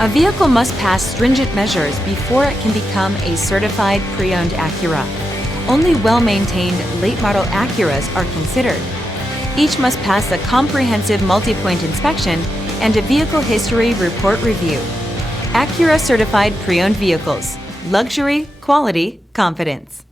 A vehicle must pass stringent measures before it can become a certified pre-owned Acura. Only well-maintained late-model Acuras are considered. Each must pass a comprehensive multi-point inspection and a vehicle history report review. Acura certified pre-owned vehicles. Luxury, quality, confidence.